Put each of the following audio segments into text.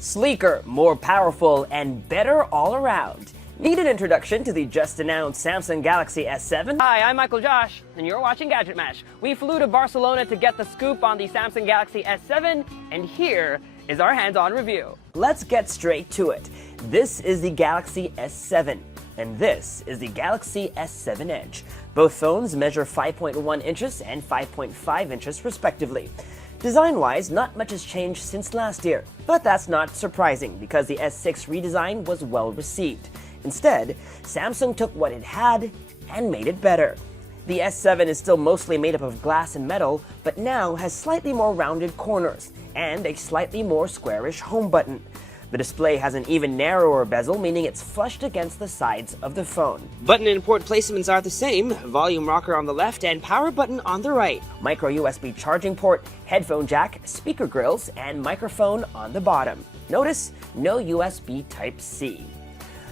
Sleeker, more powerful, and better all around. Need an introduction to the just-announced Samsung Galaxy S7? Hi, I'm Michael Josh, and you're watching Gadget Mash. We flew to Barcelona to get the scoop on the Samsung Galaxy S7, and here is our hands-on review. Let's get straight to it. This is the Galaxy S7, and this is the Galaxy S7 Edge. Both phones measure 5.1 inches and 5.5 inches respectively. Design-wise, not much has changed since last year, but that's not surprising because the S6 redesign was well received. Instead, Samsung took what it had and made it better. The S7 is still mostly made up of glass and metal, but now has slightly more rounded corners and a slightly more squarish home button. The display has an even narrower bezel, meaning it's flushed against the sides of the phone. Button and port placements are the same, volume rocker on the left and power button on the right. Micro USB charging port, headphone jack, speaker grills, and microphone on the bottom. Notice no USB Type-C.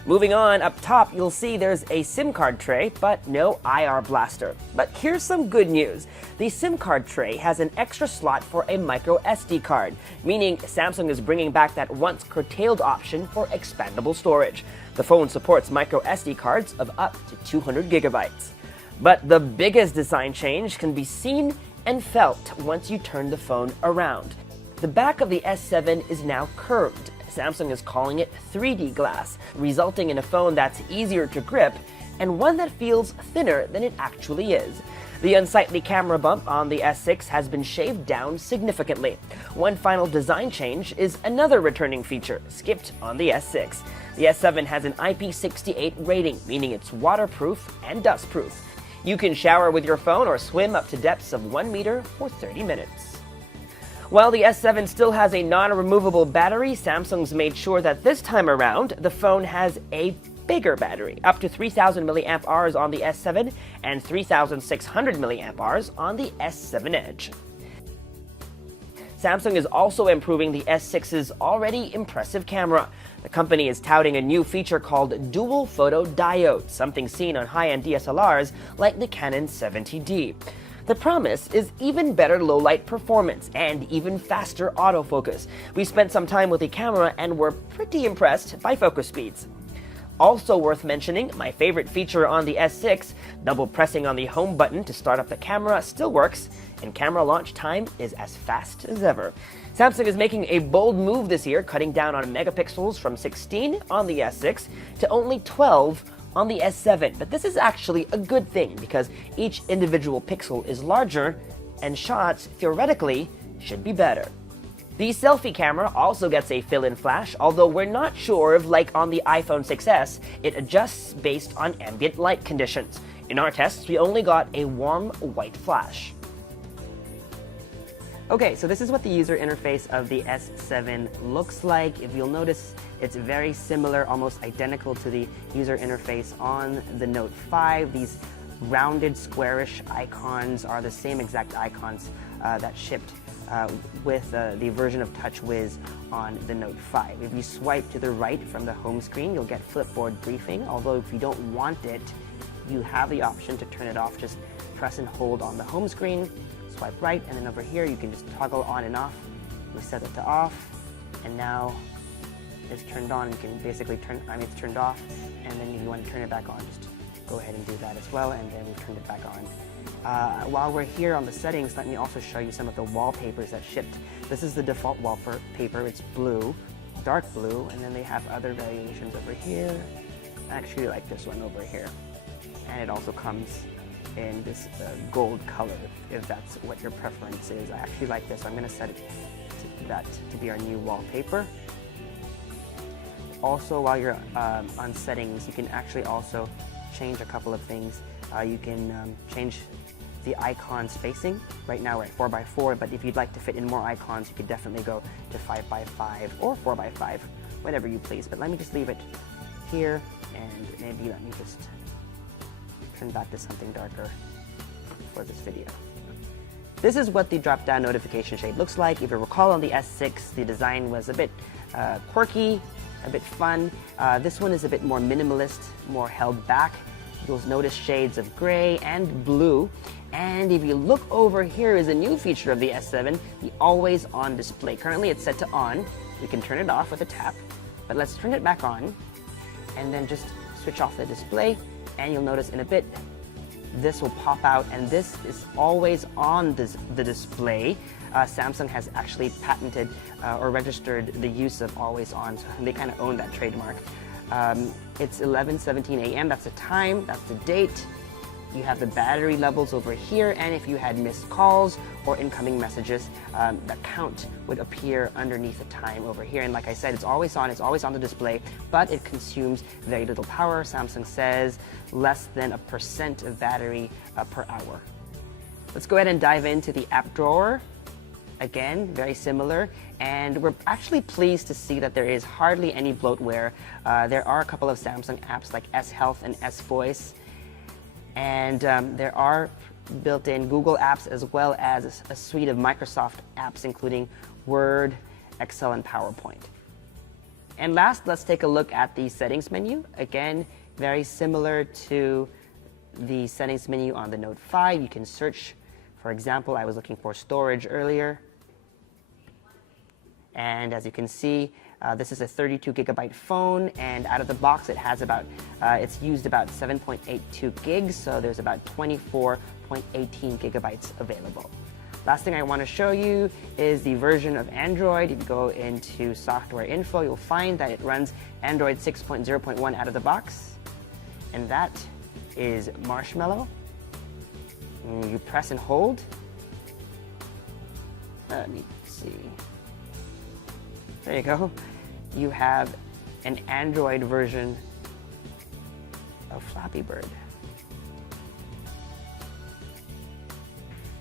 Moving on, up top you'll see there's a SIM card tray, but no IR blaster. But here's some good news. The SIM card tray has an extra slot for a microSD card, meaning Samsung is bringing back that once curtailed option for expandable storage. The phone supports microSD cards of up to 200 gigabytes. But the biggest design change can be seen and felt once you turn the phone around. The back of the S7 is now curved. Samsung is calling it 3D glass, resulting in a phone that's easier to grip and one that feels thinner than it actually is. The unsightly camera bump on the S6 has been shaved down significantly. One final design change is another returning feature, skipped on the S6. The S7 has an IP68 rating, meaning it's waterproof and dustproof. You can shower with your phone or swim up to depths of 1 meter for 30 minutes. While the S7 still has a non-removable battery, Samsung's made sure that this time around, the phone has a bigger battery, up to 3,000 mAh on the S7 and 3,600 mAh on the S7 Edge. Samsung is also improving the S6's already impressive camera. The company is touting a new feature called Dual Photo Diode, something seen on high-end DSLRs like the Canon 70D. The promise is even better low-light performance and even faster autofocus. We spent some time with the camera and were pretty impressed by focus speeds. Also worth mentioning, my favorite feature on the S6, double pressing on the home button to start up the camera still works, and camera launch time is as fast as ever. Samsung is making a bold move this year, cutting down on megapixels from 16 on the S6 to only 12 on the S7, but this is actually a good thing because each individual pixel is larger and shots, theoretically, should be better. The selfie camera also gets a fill-in flash, although we're not sure if, like on the iPhone 6s, it adjusts based on ambient light conditions. In our tests, we only got a warm white flash. Okay, so this is what the user interface of the S7 looks like. If you'll notice, it's very similar, almost identical to the user interface on the Note 5. These rounded, squarish icons are the same exact icons that shipped with the version of TouchWiz on the Note 5. If you swipe to the right from the home screen, you'll get Flipboard Briefing, although if you don't want it, you have the option to turn it off. Just press and hold on the home screen, swipe right, and then over here you can just toggle on and off. We set it to off, and now it's turned on. You can basically it's turned off, and then if you want to turn it back on, just go ahead and do that as well, and then we turned it back on. While we're here on the settings, let me also show you some of the wallpapers that shipped. This is the default wallpaper. It's blue, dark blue, and then they have other variations over here. I actually like this one over here, and it also comes in this gold color, if that's what your preference is. I actually like this, so I'm going to set it to be our new wallpaper. Also, while you're on settings, you can actually also change a couple of things. You can change the icon spacing. Right now we're at 4x4, but if you'd like to fit in more icons, you could definitely go to 5x5 or 4x5, whatever you please. But let me just leave it here, and maybe let me just turn that to something darker for this video. This is what the drop-down notification shade looks like. If you recall, on the S6, the design was a bit quirky, a bit fun. This one is a bit more minimalist, more held back. You'll notice shades of gray and blue. And if you look over here is a new feature of the S7, the always-on display. Currently it's set to on, We can turn it off with a tap, but let's turn it back on and then just switch off the display, and you'll notice in a bit this will pop out, and this is always on the display. Samsung has actually patented or registered the use of always on, so they kind of own that trademark. It's 11:17 a.m. That's the time, that's the date. You have the battery levels over here, and if you had missed calls or incoming messages, the count would appear underneath the time over here. And like I said, it's always on the display, but it consumes very little power. Samsung says less than 1% of battery per hour. Let's go ahead and dive into the app drawer. Again, very similar, and we're actually pleased to see that there is hardly any bloatware. There are a couple of Samsung apps like S Health and S Voice, and there are built-in Google apps as well as a suite of Microsoft apps, including Word, Excel, and PowerPoint. And last, let's take a look at the settings menu. Again, very similar to the settings menu on the Note 5. You can search. For example, I was looking for storage earlier. And as you can see, this is a 32 gigabyte phone, and out of the box it has it's used about 7.82 gigs, so there's about 24.18 gigabytes available. Last thing I want to show you is the version of Android. If you go into software info, you'll find that it runs Android 6.0.1 out of the box, and that is Marshmallow. You press and hold. Let me see. There you go. You have an Android version of Flappy Bird.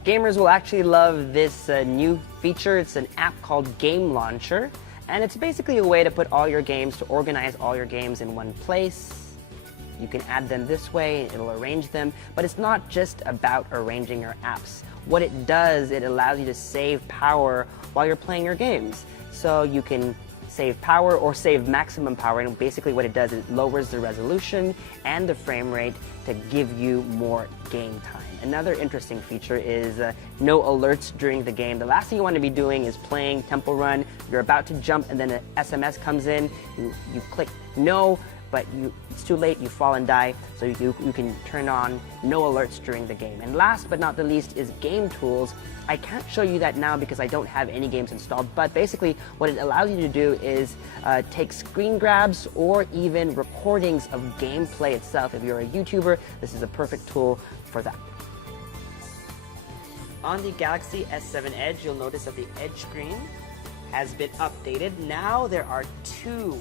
Gamers will actually love this new feature. It's an app called Game Launcher, and it's basically a way to put all your games, to organize all your games in one place. You can add them this way, it'll arrange them, but it's not just about arranging your apps. What it does, it allows you to save power while you're playing your games. So you can save power or save maximum power, and basically what it does is it lowers the resolution and the frame rate to give you more game time. Another interesting feature is no alerts during the game. The last thing you want to be doing is playing Temple Run, you're about to jump and then an SMS comes in, you click no, but it's too late, you fall and die, so you can turn on no alerts during the game. And last but not the least is game tools. I can't show you that now because I don't have any games installed, but basically what it allows you to do is take screen grabs or even recordings of gameplay itself. If you're a YouTuber, this is a perfect tool for that. On the Galaxy S7 Edge, you'll notice that the Edge screen has been updated. Now there are 2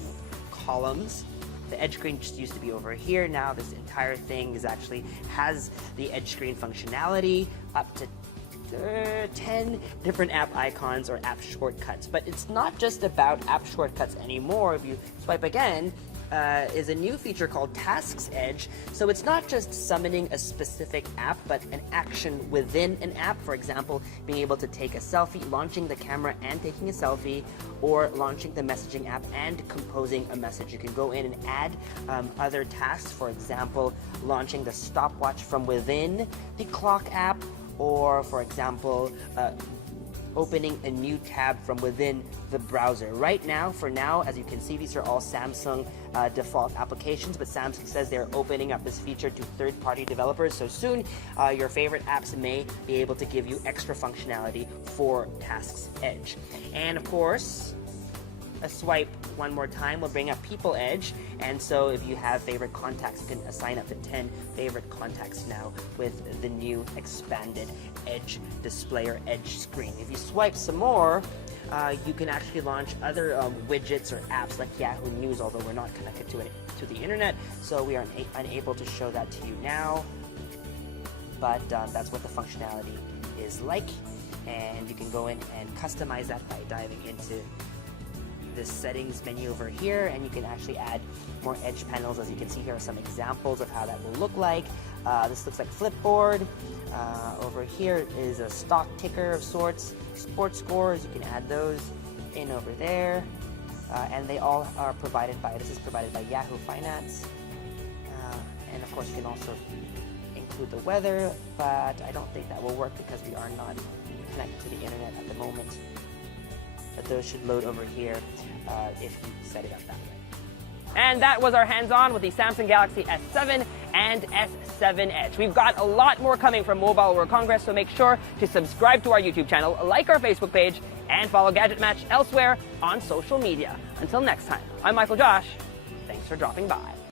columns. The Edge screen just used to be over here. Now this entire thing has the Edge screen functionality, up to 10 different app icons or app shortcuts. But it's not just about app shortcuts anymore. If you swipe again, is a new feature called Tasks Edge. So it's not just summoning a specific app, but an action within an app. For example, being able to take a selfie, launching the camera and taking a selfie, or launching the messaging app and composing a message. You can go in and add other tasks. For example, launching the stopwatch from within the clock app, or for example, opening a new tab from within the browser. Right now, for now, as you can see, these are all Samsung default applications, but Samsung says they're opening up this feature to third-party developers, so soon your favorite apps may be able to give you extra functionality for Tasks Edge. And of course, a swipe one more time will bring up People Edge, and so if you have favorite contacts, you can assign up to 10 favorite contacts now with the new expanded Edge display or Edge screen. If you swipe some more, you can actually launch other widgets or apps like Yahoo News, although we're not connected to the internet, so we are unable to show that to you now, but that's what the functionality is like, and you can go in and customize that by diving into this settings menu over here, and you can actually add more Edge panels. As you can see, here are some examples of how that will look like. This looks like Flipboard. Over here is a stock ticker of sorts. Sports scores, you can add those in over there. And they all are provided by, this is provided by Yahoo Finance. And of course you can also include the weather, but I don't think that will work because we are not connected to the internet at the moment. that those should load over here if you set it up that way. And that was our hands-on with the Samsung Galaxy S7 and S7 Edge. We've got a lot more coming from Mobile World Congress, so make sure to subscribe to our YouTube channel, like our Facebook page, and follow Gadget Match elsewhere on social media. Until next time, I'm Michael Josh. Thanks for dropping by.